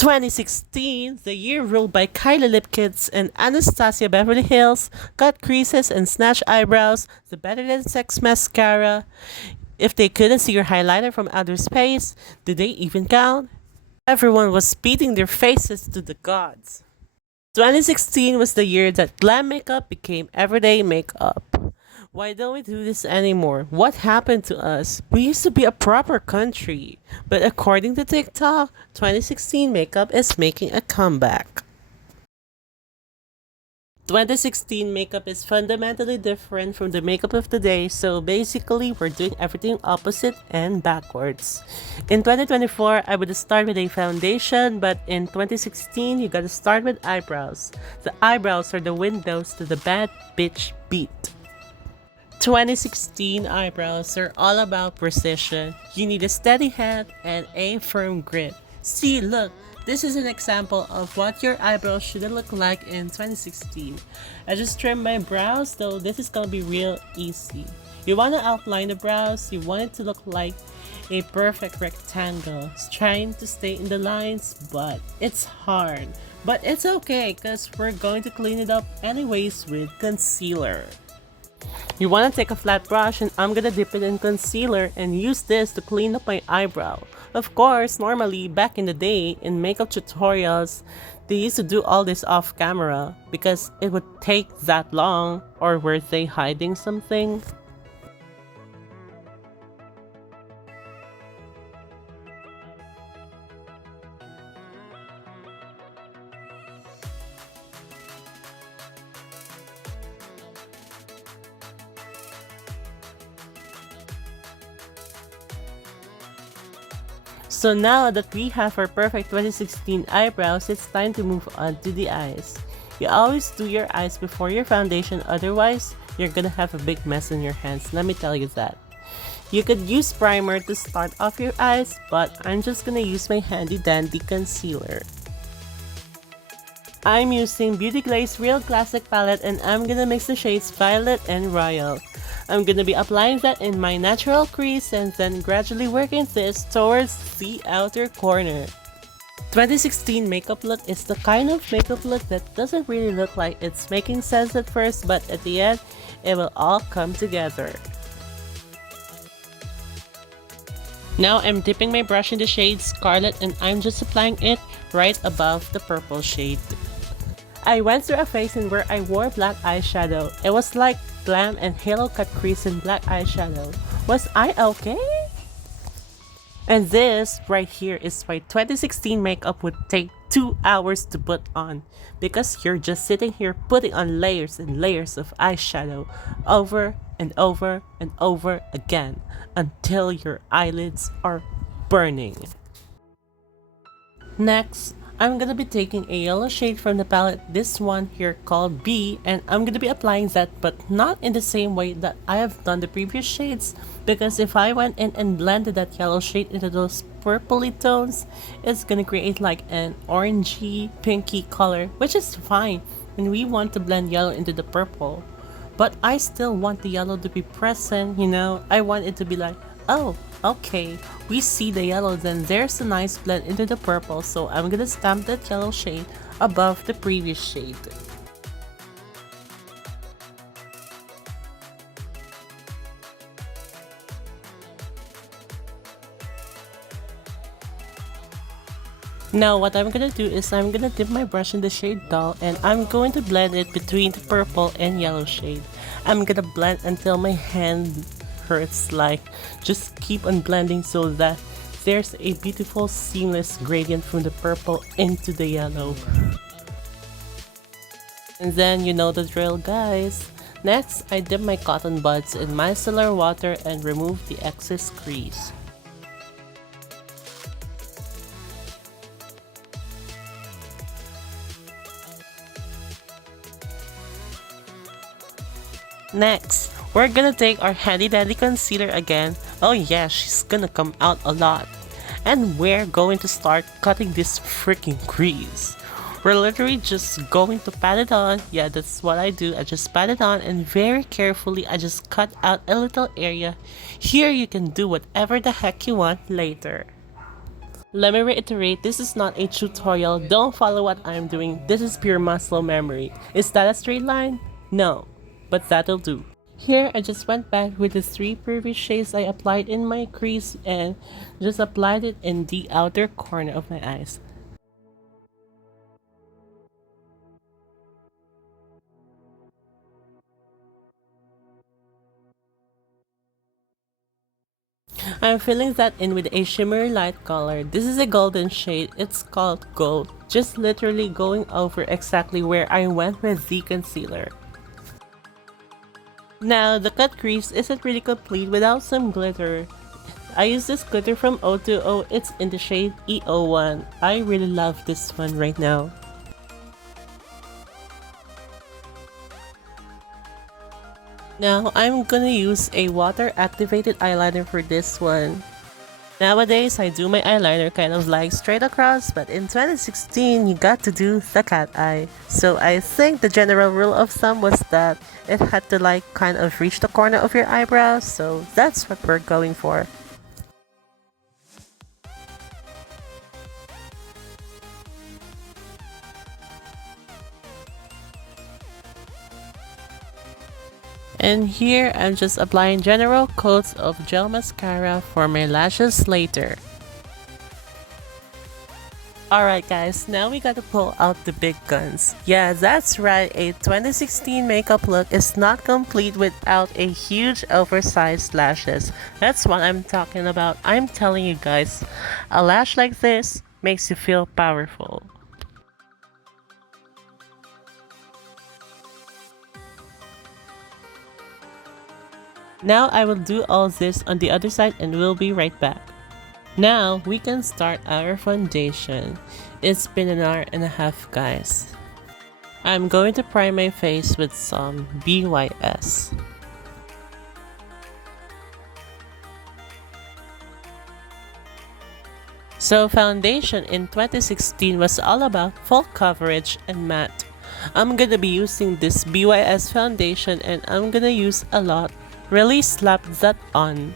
2016, the year ruled by Kylie Lipkins and Anastasia Beverly Hills, cut creases and snatch eyebrows, the Better Than Sex mascara. If they couldn't see your highlighter from outer space, did they even count? Everyone was beating their faces to the gods. 2016 was the year that glam makeup became everyday makeup. Why don't we do this anymore? What happened to us? We used to be a proper country. But according to TikTok, 2016 makeup is making a comeback. 2016 makeup is fundamentally different from the makeup of today, so basically we're doing everything opposite and backwards. In 2024, I would start with a foundation, but in 2016, you gotta start with eyebrows. The eyebrows are the windows to the bad bitch beat. 2016 eyebrows are all about precision. You need a steady hand and a firm grip. See, look, this is an example of what your eyebrows should look like in 2016. I just trimmed my brows, though this is gonna be real easy. You wanna outline the brows, you want it to look like a perfect rectangle. It's trying to stay in the lines, but it's hard. But it's okay, cause we're going to clean it up anyways with concealer. You want to take a flat brush and I'm gonna dip it in concealer and use this to clean up my eyebrow. Of course, normally back in the day in makeup tutorials, they used to do all this off camera because it would take that long, or were they hiding something? So now that we have our perfect 2016 eyebrows, it's time to move on to the eyes. You always do your eyes before your foundation, otherwise you're gonna have a big mess in your hands, let me tell you that. You could use primer to start off your eyes, but I'm just gonna use my handy dandy concealer. I'm using Beauty Glaze Real Classic palette and I'm gonna mix the shades Violet and Royal. I'm gonna be applying that in my natural crease and then gradually working this towards the outer corner. 2016 makeup look is the kind of makeup look that doesn't really look like it's making sense at first, but at the end, it will all come together. Now I'm dipping my brush in the shade Scarlet and I'm just applying it right above the purple shade. I went through a phase in where I wore black eyeshadow. It was like glam and halo cut crease in black eyeshadow. Was I okay? And this right here is why 2016 makeup would take 2 hours to put on, because you're just sitting here putting on layers and layers of eyeshadow over and over and over again until your eyelids are burning. Next, I'm gonna be taking a yellow shade from the palette, this one here called B, and I'm gonna be applying that, but not in the same way that I have done the previous shades, because if I went in and blended that yellow shade into those purpley tones, it's gonna create like an orangey pinky color, which is fine, and we want to blend yellow into the purple. But I still want the yellow to be present, you know, I want it to be like, oh, okay, we see the yellow, then there's a nice blend into the purple, so I'm gonna stamp that yellow shade above the previous shade. Now what I'm gonna do is I'm gonna dip my brush in the shade Dull and I'm going to blend it between the purple and yellow shade. I'm gonna blend until my hand hurts, like just keep on blending so that there's a beautiful seamless gradient from the purple into the yellow. And then you know the drill, guys. Next, I dip my cotton buds in micellar water and remove the excess grease. Next, we're gonna take our handy dandy concealer again. Oh yeah, she's gonna come out a lot. And we're going to start cutting this freaking crease. We're literally just going to pat it on. Yeah, that's what I do. I just pat it on and very carefully I just cut out a little area. Here you can do whatever the heck you want later. Let me reiterate, this is not a tutorial. Don't follow what I'm doing. This is pure muscle memory. Is that a straight line? No, but that'll do. Here, I just went back with the 3 previous shades I applied in my crease and just applied it in the outer corner of my eyes. I'm filling that in with a shimmery light color. This is a golden shade. It's called Gold. Just literally going over exactly where I went with the concealer. Now, the cut crease isn't really complete without some glitter. I use this glitter from O2O. It's in the shade E01. I really love this one right now. Now, I'm gonna use a water activated eyeliner for this one. Nowadays, I do my eyeliner kind of like straight across, but in 2016, you got to do the cat eye. So I think the general rule of thumb was that it had to like kind of reach the corner of your eyebrows, so that's what we're going for. And here, I'm just applying general coats of gel mascara for my lashes later. Alright guys, now we gotta pull out the big guns. Yeah, that's right, a 2016 makeup look is not complete without a huge oversized lashes. That's what I'm talking about. I'm telling you guys, a lash like this makes you feel powerful. Now I will do all this on the other side and we'll be right back. Now we can start our foundation. It's been an hour and a half guys. I'm going to prime my face with some BYS. So foundation in 2016 was all about full coverage and matte. I'm gonna be using this BYS foundation and I'm gonna use a lot. Really slap that on.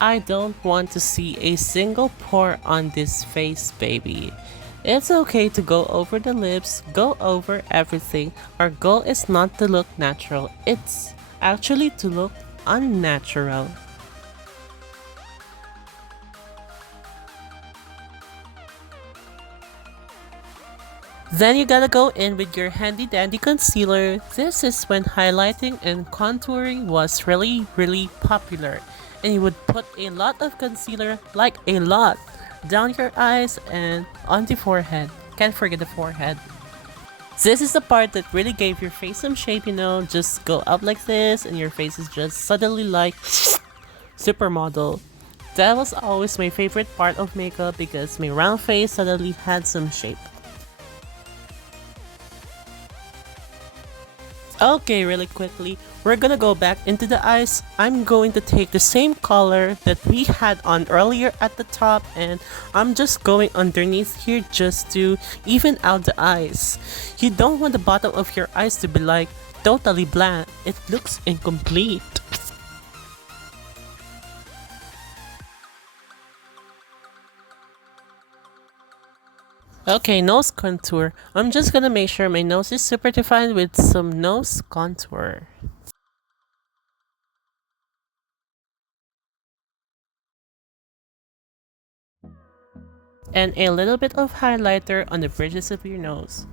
I don't want to see a single pore on this face, baby. It's okay to go over the lips, go over everything. Our goal is not to look natural, it's actually to look unnatural. Then you gotta go in with your handy dandy concealer. This is when highlighting and contouring was really popular. And you would put a lot of concealer, like a lot, down your eyes and on the forehead. Can't forget the forehead. This is the part that really gave your face some shape, you know, just go up like this and your face is just suddenly like supermodel. That was always my favorite part of makeup because my round face suddenly had some shape. Okay, really quickly, we're gonna go back into the eyes. I'm going to take the same color that we had on earlier at the top and I'm just going underneath here just to even out the eyes. You don't want the bottom of your eyes to be like totally blank. It looks incomplete. Okay, nose contour. I'm just gonna make sure my nose is super defined with some nose contour. And a little bit of highlighter on the bridges of your nose.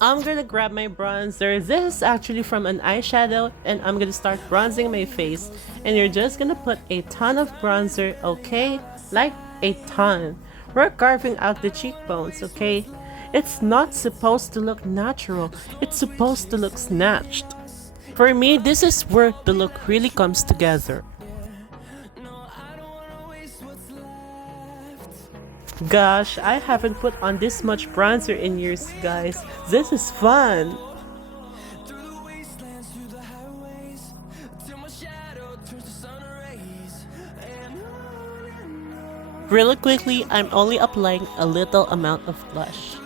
I'm gonna grab my bronzer. This is actually from an eyeshadow and I'm gonna start bronzing my face. And you're just gonna put a ton of bronzer, okay? Like a ton. We're carving out the cheekbones, okay? It's not supposed to look natural. It's supposed to look snatched. For me, this is where the look really comes together. Gosh, I haven't put on this much bronzer in years, guys. This is fun. Really quickly, I'm only applying a little amount of blush.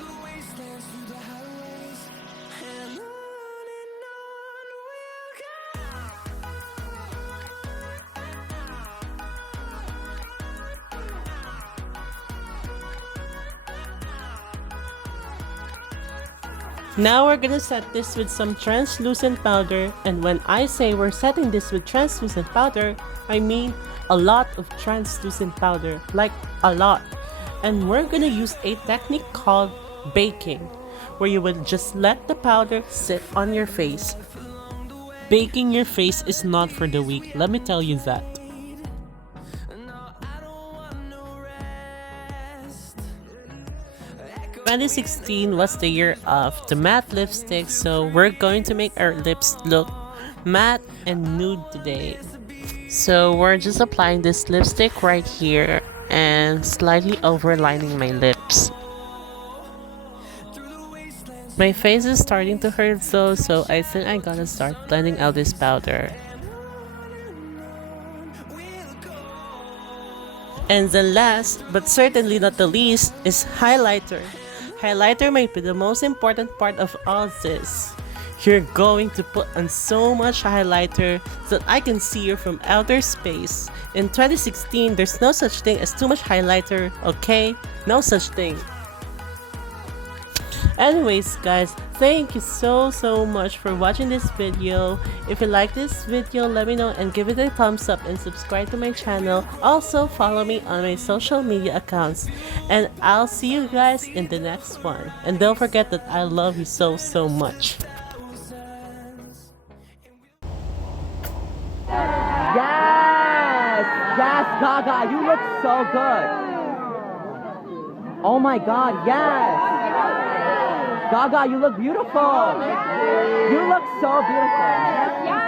Now we're gonna set this with some translucent powder, and when I say we're setting this with translucent powder, I mean a lot of translucent powder, like a lot. And we're gonna use a technique called baking, where you will just let the powder sit on your face. Baking your face is not for the weak, let me tell you that. 2016 was the year of the matte lipstick, so we're going to make our lips look matte and nude today. So we're just applying this lipstick right here and slightly overlining my lips. My face is starting to hurt though, so I think I gotta start blending out this powder. And the last, but certainly not the least, is highlighter. Highlighter might be the most important part of all this. You're going to put on so much highlighter that I can see you from outer space. In 2016, there's no such thing as too much highlighter, okay? No such thing. Anyways guys, thank you so much for watching this video. If you like this video, let me know and give it a thumbs up and subscribe to my channel. Also follow me on my social media accounts, and I'll see you guys in the next one. And don't forget that I love you so much. Yes! Yes, Gaga, you look so good. Oh my god, yes! Gaga, you look beautiful. You look so beautiful.